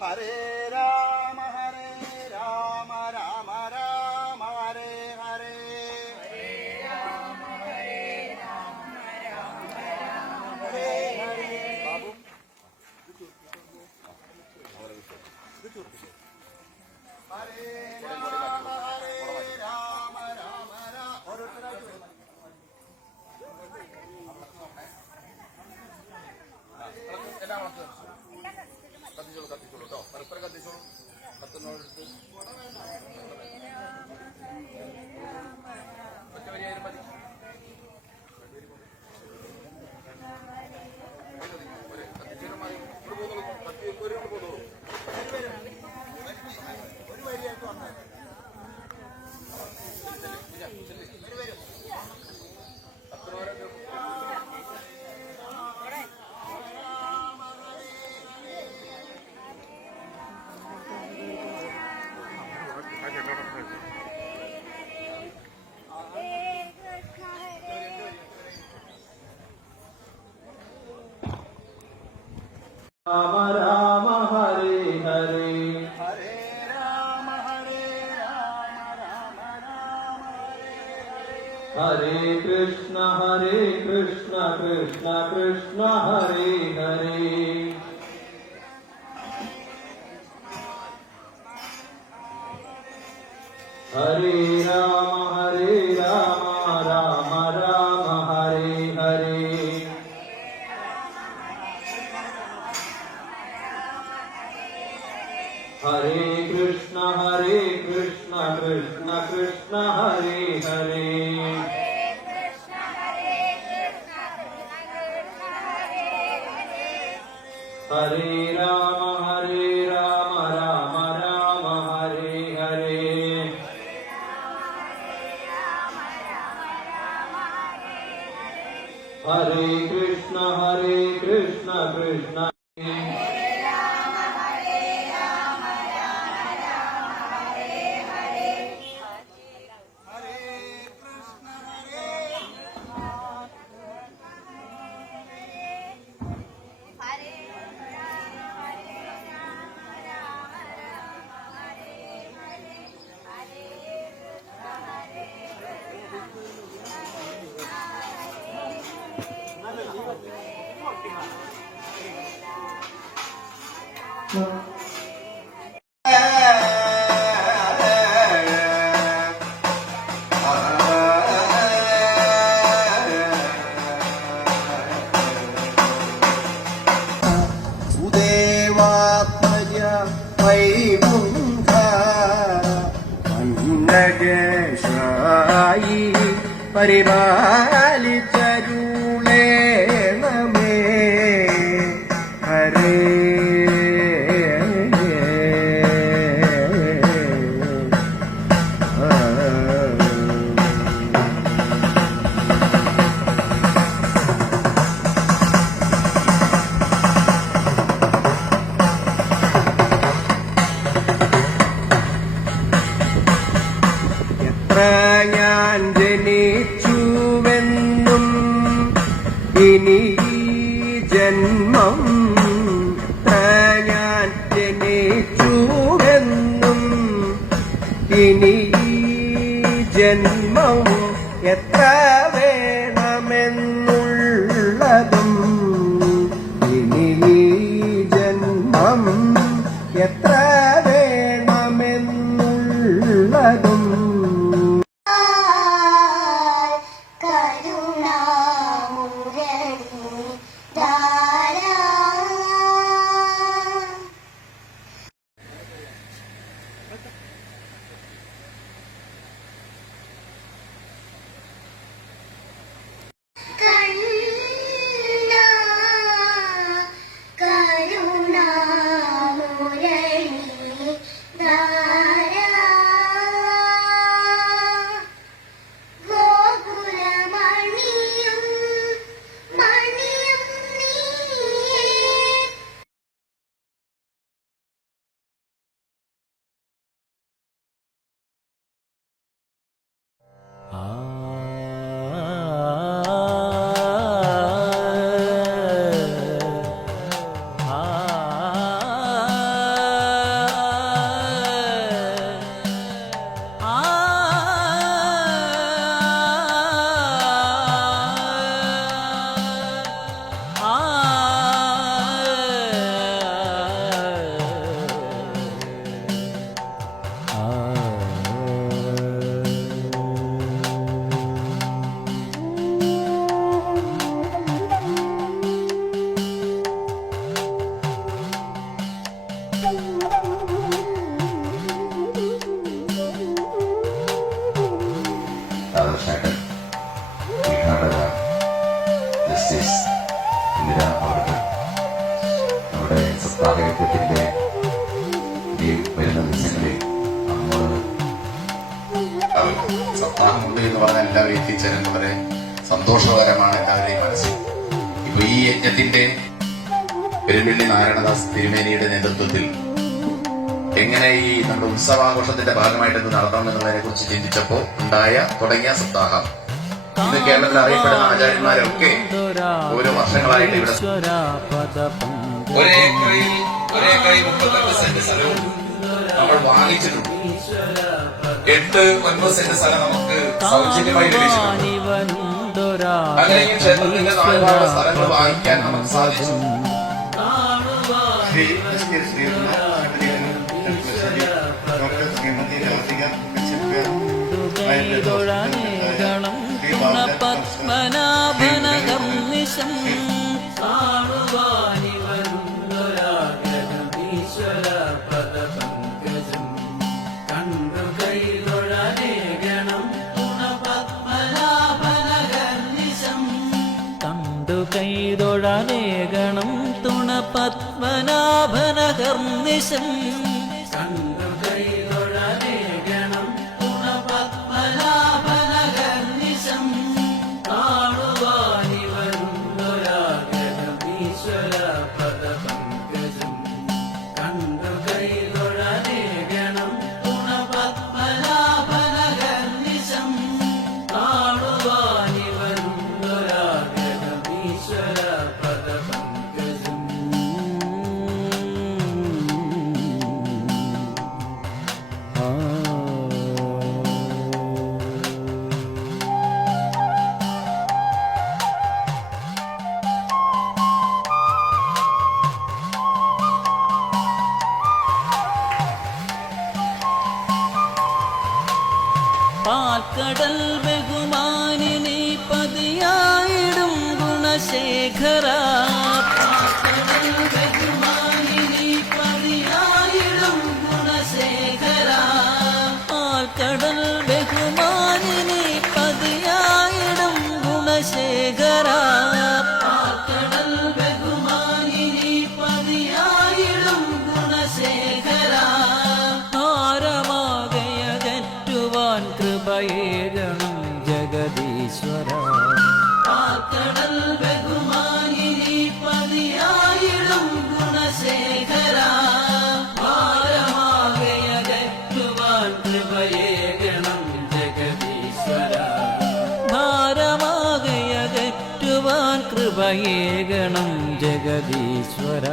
ഹരേ രാമ രാമ രാമ ഹരേ ഹരേ. ഹരേ രാമ രാമ ഹരേ ഹരേ. ബാബു ഹരേ രാമ രാമ ഓരോരുത്തരായിട്ട് എല്ലാം കത്തിച്ചോളൂ കേട്ടോ. പരസ്പരം കത്തിച്ചോളൂ. കത്തുന്നോടത്ത് ഒറ്റ വരിയായാലും മതി. കത്തിച്ചാലും മതി. ഇവിടെ പോന്നോളൂ. കത്തി ഒരു പോന്നോളൂ. ഒരു വരിയായിട്ട് വന്നാൽ രാമ രാമ ഹരേ ഹരേ. ഹരേ രാമ രാമ രാമ ഹരേ ഹരേ. ഹരേ കൃഷ്ണ കൃഷ്ണ കൃഷ്ണ ഹരേ ഹരേ. ഹരേ രാമ രാമ രാമ ഹരേ ഹരേ. ഹരേ കൃഷ്ണ കൃഷ്ണ കൃഷ്ണ ഹരേ ഹരേ. ഹരേ രാമ രാമ രാമ ഹരേ ഹരേ. ഹരേ കൃഷ്ണ കൃഷ്ണ കൃഷ്ണ സുദേവാത്മജ വൈകുണ്ഠ അന്നജശായി പരിപാലിച്ചരുളേണമേ. ഹരേ ഞാൻ ജനിച്ചുവെന്നും ഇനി ജന്മം ഞാൻ ജനിച്ചുവെന്നും ഇനി ജന്മം എത്ര വേണമെന്നുള്ളതും ഇനി ജന്മം എത്ര വേണമെന്നുള്ളതും ഇന്ദിര അവർക്ക് നമ്മുടെ സപ്താഹയജ്ഞത്തിന്റെ ഈ വരുന്ന ദിവസങ്ങളിൽ നമ്മൾ സപ്താഹമുണ്ട് എന്ന് പറഞ്ഞാൽ എല്ലാവരും എത്തിച്ചേരാൻ വളരെ സന്തോഷകരമാണ് എല്ലാവരുടെയും മനസ്സിൽ. ഇപ്പൊ ഈ യജ്ഞത്തിന്റെ പെരുമ്പള്ളി നാരായണദാസ് തിരുമേനിയുടെ നേതൃത്വത്തിൽ എങ്ങനെ ഈ നമ്മുടെ ഉത്സവാഘോഷത്തിന്റെ ഭാഗമായിട്ട് ഇത് നടത്തണം എന്നുള്ളതിനെ കുറിച്ച് ചിന്തിച്ചപ്പോ തുടങ്ങിയ സപ്താഹം ഇന്ന് കേരളത്തിൽ അറിയപ്പെടുന്ന ആചാര്യന്മാരൊക്കെ ഓരോ വർഷങ്ങളായിട്ട് ഇവിടെ ഒരേക്കറിൽ 32 സെന്റ് സ്ഥലവും നമ്മൾ വാങ്ങിച്ചിട്ടുണ്ട്. 8-9 സെന്റ് സ്ഥലം നമുക്ക് സൗജന്യമായി ലഭിച്ചിട്ടുണ്ട്. അങ്ങനെ ഈ ക്ഷേത്രത്തിന്റെ 4 ഭാഗ സ്ഥലങ്ങൾ വാങ്ങിക്കാൻ നമുക്ക് സാധിച്ചു. പത്മനാഭനകർനിശം കൈതൊഴാനേകണം തുണ പത്മനാഭനകർനിശം പാൽക്കടൽ ബഹുമാനിനി പതിയായിടും ഗുണശേഖര പാൽക്കടൽ ബഹുമാനിനി പതിയായിടും ഗുണശേഖര പാൽക്കടൽ ബഹുമാനിനി പതിയായിടും ഗുണശേഖര പാൽക്കടൽ ബഹുമാനിനി പതിയായിടും ഗുണശേഖര കൃപയേകണം ജഗദീശ്വര പാൽക്കടൽ ബഹുമാനിനി പതിയായിടും ഗുണശേഖര ഭാരമാകയകറ്റുവാൻ കൃപയേകണം ജഗദീശ്വര ഭാരമാകയകറ്റുവാൻ കൃപയേകണം ജഗദീശ്വര